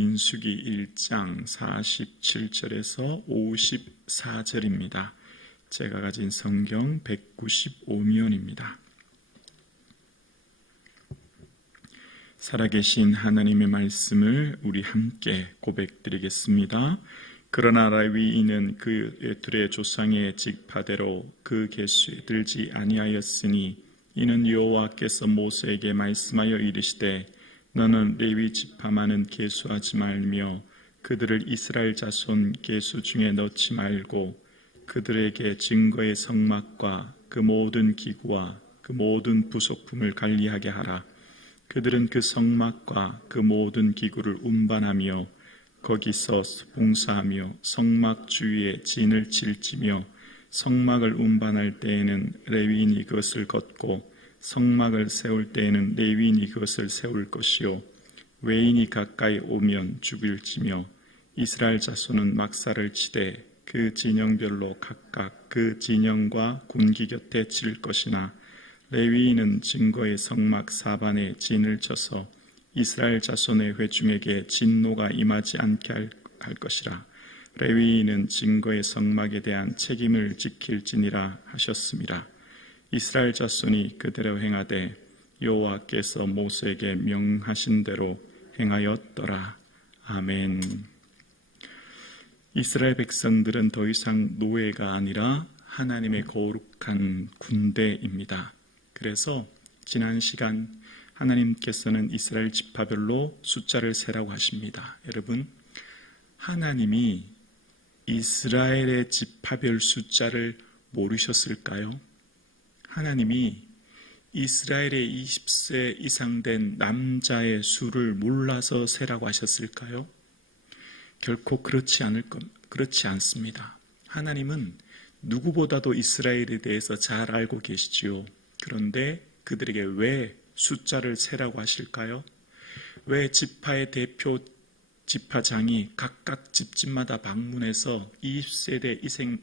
민수기 1장 47절에서 54절입니다. 제가 가진 성경 195면입니다. 살아계신 하나님의 말씀을 우리 함께 고백드리겠습니다. 그러나 레위인은 그 둘의 조상의 직파대로 그 계수에 들지 아니하였으니 이는 여호와께서 모세에게 말씀하여 이르시되 너는 레위 지파만은 계수하지 말며 그들을 이스라엘 자손 계수 중에 넣지 말고 그들에게 증거의 성막과 그 모든 기구와 그 모든 부속품을 관리하게 하라. 그들은 그 성막과 그 모든 기구를 운반하며 거기서 봉사하며 성막 주위에 진을 칠지며 성막을 운반할 때에는 레위인이 그것을 걷고 성막을 세울 때에는 레위인이 그것을 세울 것이요 외인이 가까이 오면 죽일지며 이스라엘 자손은 막사를 치되 그 진영별로 각각 그 진영과 군기 곁에 칠 것이나 레위인은 증거의 성막 사반에 진을 쳐서 이스라엘 자손의 회중에게 진노가 임하지 않게 할 것이라. 레위인은 증거의 성막에 대한 책임을 지킬지니라 하셨습니다. 이스라엘 자손이 그대로 행하되 여호와께서 모세에게 명하신 대로 행하였더라. 아멘. 이스라엘 백성들은 더 이상 노예가 아니라 하나님의 거룩한 군대입니다. 그래서 지난 시간 하나님께서는 이스라엘 지파별로 숫자를 세라고 하십니다. 여러분, 하나님이 이스라엘의 지파별 숫자를 모르셨을까요? 하나님이 이스라엘의 20세 이상 된 남자의 수를 몰라서 세라고 하셨을까요? 결코 그렇지 않습니다. 하나님은 누구보다도 이스라엘에 대해서 잘 알고 계시지요. 그런데 그들에게 왜 숫자를 세라고 하실까요? 왜 지파의 대표 지파장이 각각 집집마다 방문해서 20세대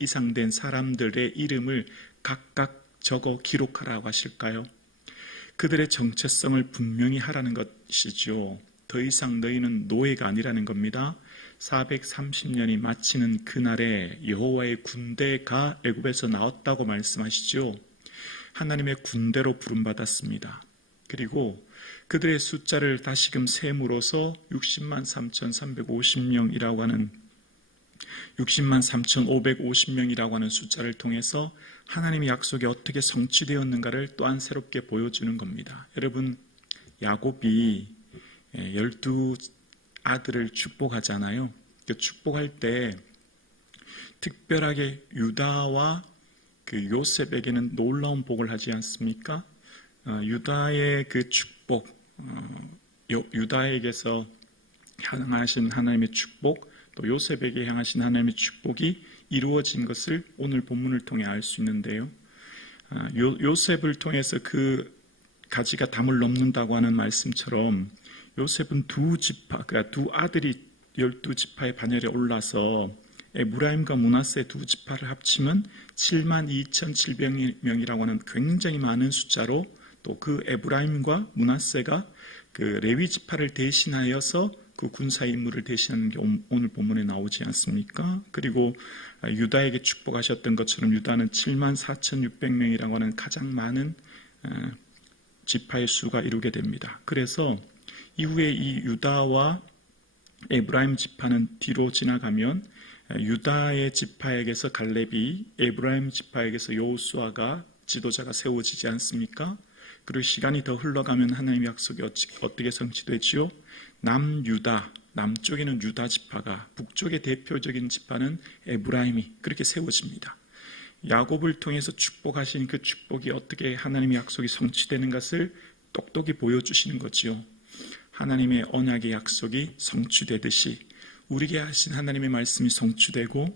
이상 된 사람들의 이름을 각각 적어 기록하라고 하실까요? 그들의 정체성을 분명히 하라는 것이죠. 더 이상 너희는 노예가 아니라는 겁니다. 430년이 마치는 그날에 여호와의 군대가 애굽에서 나왔다고 말씀하시죠. 하나님의 군대로 부름받았습니다. 그리고 그들의 숫자를 다시금 셈으로써 60만 3,350명이라고 하는 60만 3,550명이라고 하는 숫자를 통해서 하나님의 약속이 어떻게 성취되었는가를 또한 새롭게 보여주는 겁니다. 여러분, 야곱이 12 아들을 축복하잖아요. 그 축복할 때 특별하게 유다와 그 요셉에게는 놀라운 복을 하지 않습니까? 유다의 그 축복, 유다에게서 향하신 하나님의 축복, 또 요셉에게 향하신 하나님의 축복이 이루어진 것을 오늘 본문을 통해 알 수 있는데요. 요셉을 통해서 그 가지가 담을 넘는다고 하는 말씀처럼 요셉은 두 지파, 그러니까 두 아들이 12지파의 반열에 올라서 에브라임과 므낫세 두 지파를 합치면 72,700명이라고 하는 굉장히 많은 숫자로 또 그 에브라임과 므낫세가 그 레위 지파를 대신하여서 그 군사 임무를 대신하는 게 오늘 본문에 나오지 않습니까? 그리고 유다에게 축복하셨던 것처럼 유다는 74,600명이라고 하는 가장 많은 지파의 수가 이루게 됩니다. 그래서 이후에 이 유다와 에브라임 지파는 뒤로 지나가면 유다의 지파에게서 갈렙이, 에브라임 지파에게서 여호수아가 지도자가 세워지지 않습니까? 그리고 시간이 더 흘러가면 하나님의 약속이 어떻게 성취되지요? 남유다, 남쪽에는 유다 지파가, 북쪽의 대표적인 지파는 에브라임이 그렇게 세워집니다. 야곱을 통해서 축복하신 그 축복이 어떻게 하나님의 약속이 성취되는 것을 똑똑히 보여주시는 거지요. 하나님의 언약의 약속이 성취되듯이 우리에게 하신 하나님의 말씀이 성취되고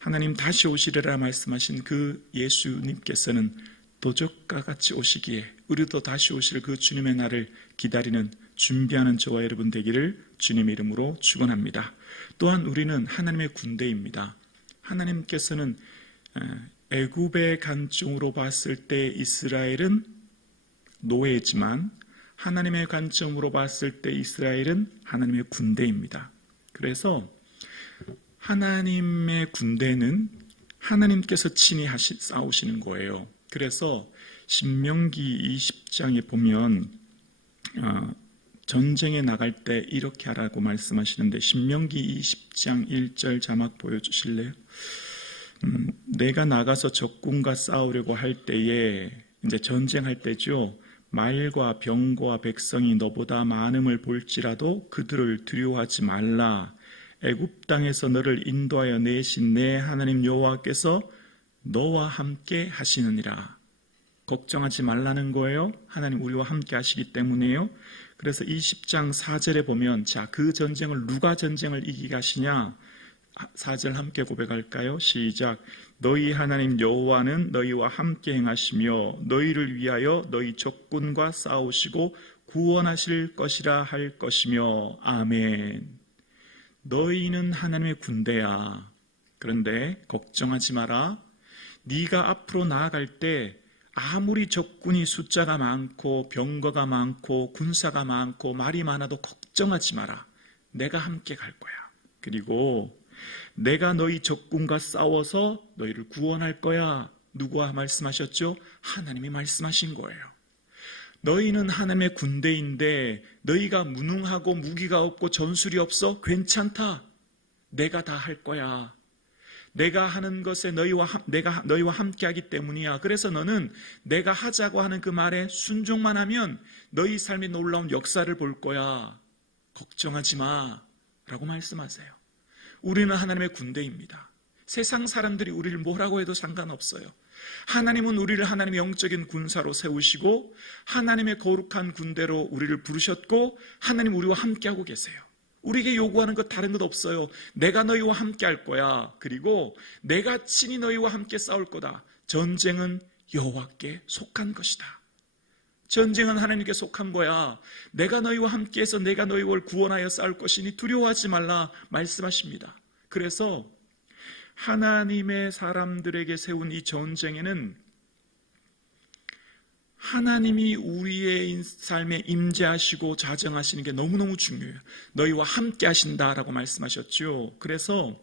하나님 다시 오시리라 말씀하신 그 예수님께서는 도적과 같이 오시기에 우리도 다시 오실 그 주님의 날을 기다리는 준비하는 저와 여러분 되기를 주님의 이름으로 축원합니다. 또한 우리는 하나님의 군대입니다. 하나님께서는 애굽의 관점으로 봤을 때 이스라엘은 노예지만 하나님의 관점으로 봤을 때 이스라엘은 하나님의 군대입니다. 그래서 하나님의 군대는 하나님께서 친히 싸우시는 거예요. 그래서 신명기 20장에 보면 전쟁에 나갈 때 이렇게 하라고 말씀하시는데, 신명기 20장 1절 자막 보여주실래요? 내가 나가서 적군과 싸우려고 할 때에, 이제 전쟁할 때죠. 말과 병과 백성이 너보다 많음을 볼지라도 그들을 두려워하지 말라. 애굽 땅에서 너를 인도하여 내신 내 하나님 여호와께서 너와 함께 하시느니라. 걱정하지 말라는 거예요. 하나님 우리와 함께 하시기 때문에요. 그래서 20장 4절에 보면, 자, 그 전쟁을 누가 전쟁을 이기게 하시냐? 4절 함께 고백할까요? 시작. 너희 하나님 여호와는 너희와 함께 행하시며 너희를 위하여 너희 적군과 싸우시고 구원하실 것이라 할 것이며. 아멘. 너희는 하나님의 군대야. 그런데 걱정하지 마라. 네가 앞으로 나아갈 때 아무리 적군이 숫자가 많고 병거가 많고 군사가 많고 말이 많아도 걱정하지 마라. 내가 함께 갈 거야. 그리고 내가 너희 적군과 싸워서 너희를 구원할 거야. 누구와 말씀하셨죠? 하나님이 말씀하신 거예요. 너희는 하나님의 군대인데 너희가 무능하고 무기가 없고 전술이 없어? 괜찮다. 내가 다 할 거야. 내가 하는 것에 내가 너희와 함께 하기 때문이야. 그래서 너는 내가 하자고 하는 그 말에 순종만 하면 너희 삶에 놀라운 역사를 볼 거야. 걱정하지 마. 라고 말씀하세요. 우리는 하나님의 군대입니다. 세상 사람들이 우리를 뭐라고 해도 상관없어요. 하나님은 우리를 하나님의 영적인 군사로 세우시고 하나님의 거룩한 군대로 우리를 부르셨고 하나님 우리와 함께하고 계세요. 우리에게 요구하는 것 다른 것 없어요. 내가 너희와 함께 할 거야. 그리고 내가 친히 너희와 함께 싸울 거다. 전쟁은 여호와께 속한 것이다. 전쟁은 하나님께 속한 거야. 내가 너희와 함께해서 내가 너희를 구원하여 싸울 것이니 두려워하지 말라 말씀하십니다. 그래서 하나님의 사람들에게 세운 이 전쟁에는 하나님이 우리의 삶에 임재하시고 자정하시는 게 너무너무 중요해요. 너희와 함께 하신다라고 말씀하셨죠. 그래서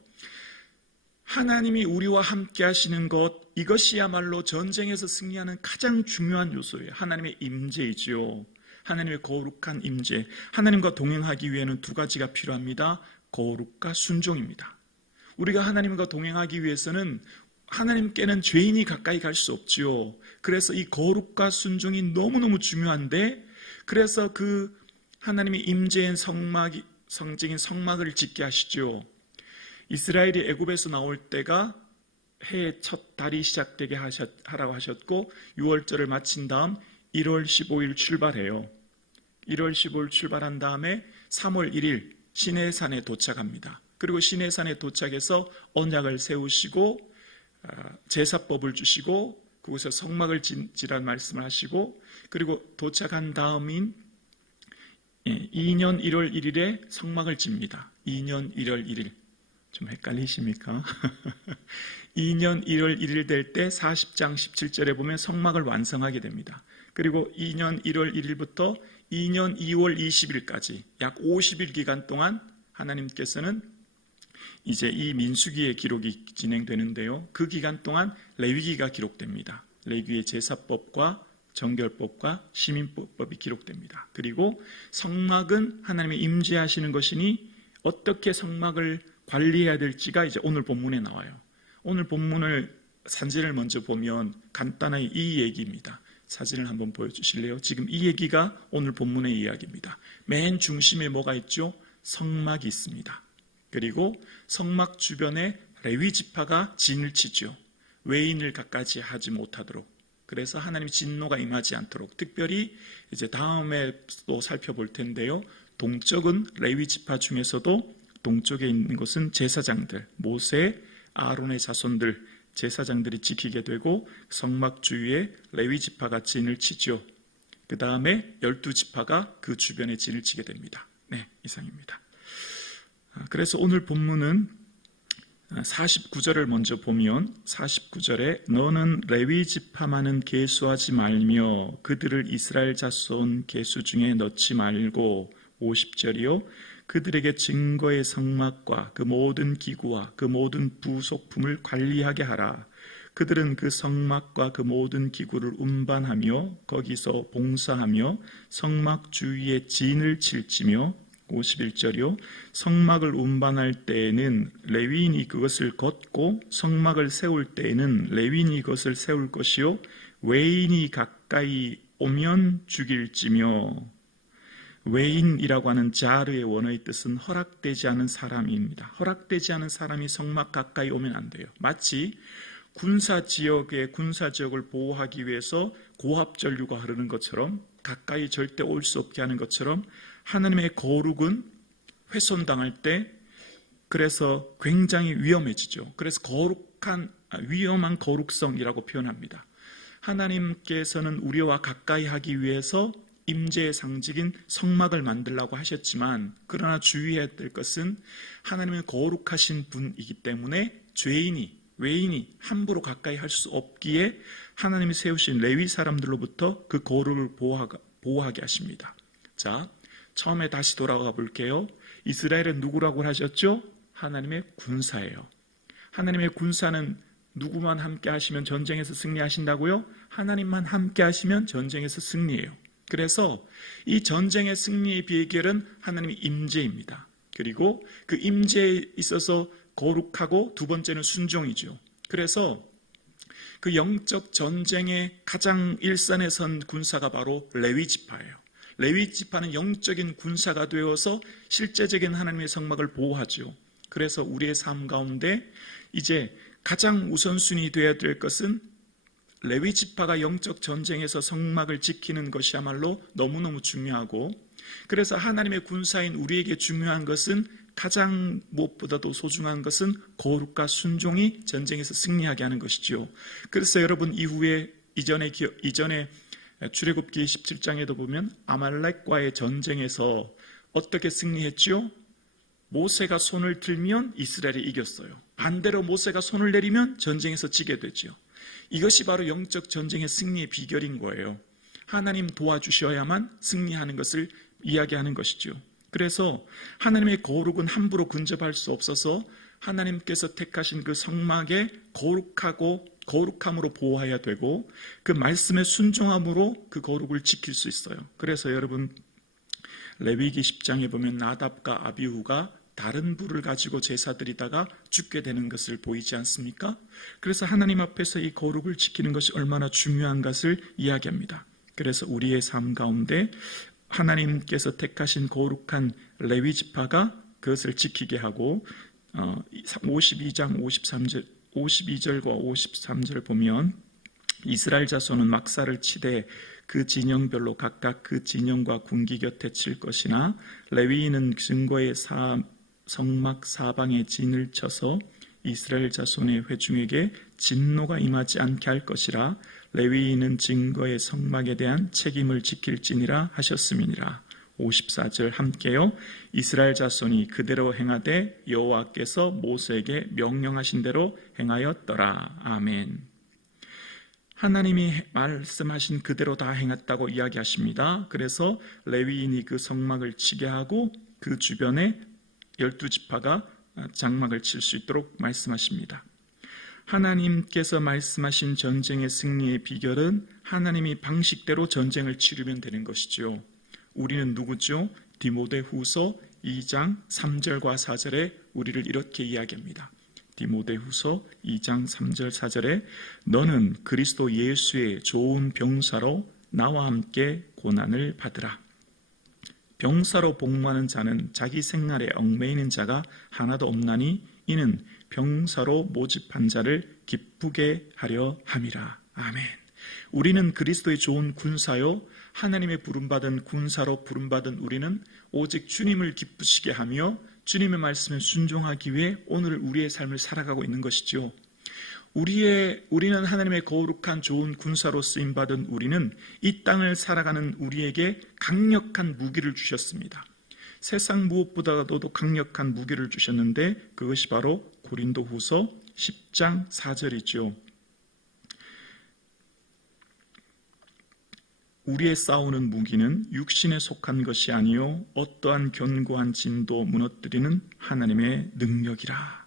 하나님이 우리와 함께 하시는 것, 이것이야말로 전쟁에서 승리하는 가장 중요한 요소예요. 하나님의 임재이죠. 하나님의 거룩한 임재. 하나님과 동행하기 위해는 두 가지가 필요합니다. 거룩과 순종입니다. 우리가 하나님과 동행하기 위해서는 하나님께는 죄인이 가까이 갈 수 없지요. 그래서 이 거룩과 순종이 너무너무 중요한데, 그래서 그 하나님의 임재인 성적인 성막을 짓게 하시죠. 이스라엘이 애굽에서 나올 때가 해의 첫 달이 시작되게 하라고 하셨고 6월절을 마친 다음 1월 15일 출발해요. 1월 15일 출발한 다음에 3월 1일 시내산에 도착합니다. 그리고 시내산에 도착해서 언약을 세우시고 제사법을 주시고 그곳에 성막을 짓지란 말씀을 하시고, 그리고 도착한 다음인 2년 1월 1일에 성막을 짓니다. 2년 1월 1일. 좀 헷갈리십니까? 2년 1월 1일 될 때 40장 17절에 보면 성막을 완성하게 됩니다. 그리고 2년 1월 1일부터 2년 2월 20일까지 약 50일 기간 동안 하나님께서는 이제 이 민수기의 기록이 진행되는데요. 그 기간 동안 레위기가 기록됩니다. 레위기의 제사법과 정결법과 시민법이 기록됩니다. 그리고 성막은 하나님의 임재하시는 것이니 어떻게 성막을 관리해야 될지가 이제 오늘 본문에 나와요. 오늘 본문을 사진을 먼저 보면 간단하게 이 얘기입니다. 사진을 한번 보여주실래요? 지금 이 얘기가 오늘 본문의 이야기입니다. 맨 중심에 뭐가 있죠? 성막이 있습니다. 그리고 성막 주변에 레위 지파가 진을 치죠. 외인을 가까이 하지 못하도록. 그래서 하나님의 진노가 임하지 않도록. 특별히 이제 다음에 또 살펴볼 텐데요. 동쪽은 레위 지파 중에서도 동쪽에 있는 것은 제사장들, 모세, 아론의 자손들, 제사장들이 지키게 되고 성막 주위에 레위 지파가 진을 치죠. 그 다음에 12지파가 그 주변에 진을 치게 됩니다. 네, 이상입니다. 그래서 오늘 본문은 49절을 먼저 보면 49절에 너는 레위 지파만은 계수하지 말며 그들을 이스라엘 자손 계수 중에 넣지 말고 50절이요 그들에게 증거의 성막과 그 모든 기구와 그 모든 부속품을 관리하게 하라. 그들은 그 성막과 그 모든 기구를 운반하며 거기서 봉사하며 성막 주위에 진을 칠지며 51절이요. 성막을 운반할 때에는 레위인이 그것을 걷고 성막을 세울 때에는 레위인이 그것을 세울 것이요. 외인이 가까이 오면 죽일지며. 외인이라고 하는 자르의 원어의 뜻은 허락되지 않은 사람입니다. 허락되지 않은 사람이 성막 가까이 오면 안 돼요. 마치 군사 지역을 보호하기 위해서 고압 전류가 흐르는 것처럼 가까이 절대 올 수 없게 하는 것처럼 하나님의 거룩은 훼손당할 때 그래서 굉장히 위험해지죠. 그래서 위험한 거룩성이라고 표현합니다. 하나님께서는 우리와 가까이 하기 위해서 임재의 상징인 성막을 만들라고 하셨지만 그러나 주의해야 될 것은 하나님은 거룩하신 분이기 때문에 외인이 함부로 가까이 할 수 없기에 하나님이 세우신 레위 사람들로부터 그 거룩을 보호하게 하십니다. 자, 처음에 다시 돌아가 볼게요. 이스라엘은 누구라고 하셨죠? 하나님의 군사예요. 하나님의 군사는 누구만 함께 하시면 전쟁에서 승리하신다고요? 하나님만 함께 하시면 전쟁에서 승리해요. 그래서 이 전쟁의 승리의 비결은 하나님의 임재입니다. 그리고 그 임재에 있어서 거룩하고 두 번째는 순종이죠. 그래서 그 영적 전쟁의 가장 일선에 선 군사가 바로 레위 지파예요. 레위 지파는 영적인 군사가 되어서 실제적인 하나님의 성막을 보호하죠. 그래서 우리의 삶 가운데 이제 가장 우선순위 되어야 될 것은 레위 지파가 영적 전쟁에서 성막을 지키는 것이야말로 너무너무 중요하고, 그래서 하나님의 군사인 우리에게 중요한 것은 가장 무엇보다도 소중한 것은 거룩과 순종이 전쟁에서 승리하게 하는 것이죠. 그래서 여러분 이전에 출애굽기 17장에도 보면 아말렉과의 전쟁에서 어떻게 승리했죠? 모세가 손을 들면 이스라엘이 이겼어요. 반대로 모세가 손을 내리면 전쟁에서 지게 되죠. 이것이 바로 영적 전쟁의 승리의 비결인 거예요. 하나님 도와주셔야만 승리하는 것을 이야기하는 것이죠. 그래서 하나님의 거룩은 함부로 근접할 수 없어서 하나님께서 택하신 그 성막에 거룩함으로 보호해야 되고 그 말씀에 순종함으로 그 거룩을 지킬 수 있어요. 그래서 여러분 레위기 10장에 보면 나답과 아비후가 다른 불을 가지고 제사 드리다가 죽게 되는 것을 보이지 않습니까? 그래서 하나님 앞에서 이 거룩을 지키는 것이 얼마나 중요한 것을 이야기합니다. 그래서 우리의 삶 가운데 하나님께서 택하신 거룩한 레위 지파가 그것을 지키게 하고 52장 52절과 53절 보면 이스라엘 자손은 막사를 치되 그 진영별로 각각 그 진영과 군기 곁에 칠 것이나 레위인은 증거의 성막 사방에 진을 쳐서 이스라엘 자손의 회중에게 진노가 임하지 않게 할 것이라. 레위인은 증거의 성막에 대한 책임을 지킬지니라 하셨음이니라. 54절 함께요. 이스라엘 자손이 그대로 행하되 여호와께서 모세에게 명령하신 대로 행하였더라. 아멘. 하나님이 말씀하신 그대로 다 행했다고 이야기하십니다. 그래서 레위인이 그 성막을 치게 하고 그 주변에 12지파가 장막을 칠 수 있도록 말씀하십니다. 하나님께서 말씀하신 전쟁의 승리의 비결은 하나님이 방식대로 전쟁을 치르면 되는 것이죠. 우리는 누구죠? 디모데후서 2장 3절과 4절에 우리를 이렇게 이야기합니다. 디모데후서 2장 3절 4절에 너는 그리스도 예수의 좋은 병사로 나와 함께 고난을 받으라. 병사로 복무하는 자는 자기 생활에 얽매이는 자가 하나도 없나니 이는 병사로 모집한 자를 기쁘게 하려 함이라. 아멘. 우리는 그리스도의 좋은 군사요 하나님의 부름받은 군사로 부름받은 우리는 오직 주님을 기쁘시게 하며 주님의 말씀에 순종하기 위해 오늘 우리의 삶을 살아가고 있는 것이죠. 우리는 하나님의 거룩한 좋은 군사로 쓰임받은 우리는 이 땅을 살아가는 우리에게 강력한 무기를 주셨습니다. 세상 무엇보다도 강력한 무기를 주셨는데 그것이 바로 고린도후서 10장 4절이죠. 우리의 싸우는 무기는 육신에 속한 것이 아니요 어떠한 견고한 진도 무너뜨리는 하나님의 능력이라.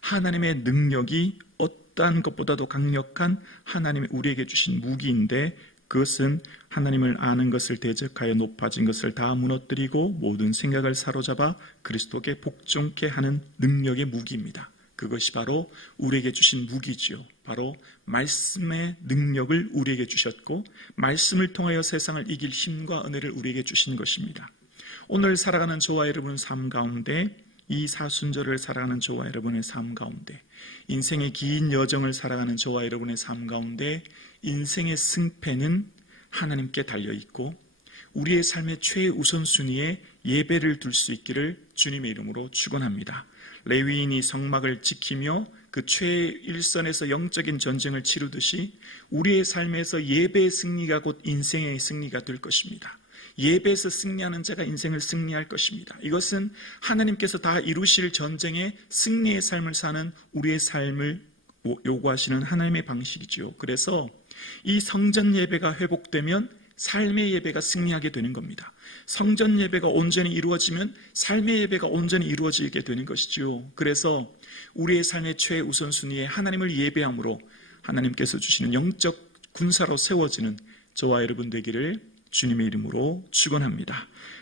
하나님의 능력이 어떠한 것보다도 강력한 하나님의 우리에게 주신 무기인데, 그것은 하나님을 아는 것을 대적하여 높아진 것을 다 무너뜨리고 모든 생각을 사로잡아 그리스도께 복종케 하는 능력의 무기입니다. 그것이 바로 우리에게 주신 무기지요. 바로 말씀의 능력을 우리에게 주셨고, 말씀을 통하여 세상을 이길 힘과 은혜를 우리에게 주신 것입니다. 오늘 살아가는 저와 여러분의 삶 가운데, 이 사순절을 살아가는 저와 여러분의 삶 가운데, 인생의 긴 여정을 살아가는 저와 여러분의 삶 가운데 인생의 승패는 하나님께 달려있고, 우리의 삶의 최우선순위에 예배를 둘 수 있기를 주님의 이름으로 축원합니다. 레위인이 성막을 지키며 그 최일선에서 영적인 전쟁을 치르듯이 우리의 삶에서 예배의 승리가 곧 인생의 승리가 될 것입니다. 예배에서 승리하는 자가 인생을 승리할 것입니다. 이것은 하나님께서 다 이루실 전쟁의 승리의 삶을 사는 우리의 삶을 요구하시는 하나님의 방식이지요. 그래서 이 성전 예배가 회복되면 삶의 예배가 승리하게 되는 겁니다. 성전 예배가 온전히 이루어지면 삶의 예배가 온전히 이루어지게 되는 것이지요. 그래서 우리의 삶의 최우선순위에 하나님을 예배함으로 하나님께서 주시는 영적 군사로 세워지는 저와 여러분 되기를 주님의 이름으로 축원합니다.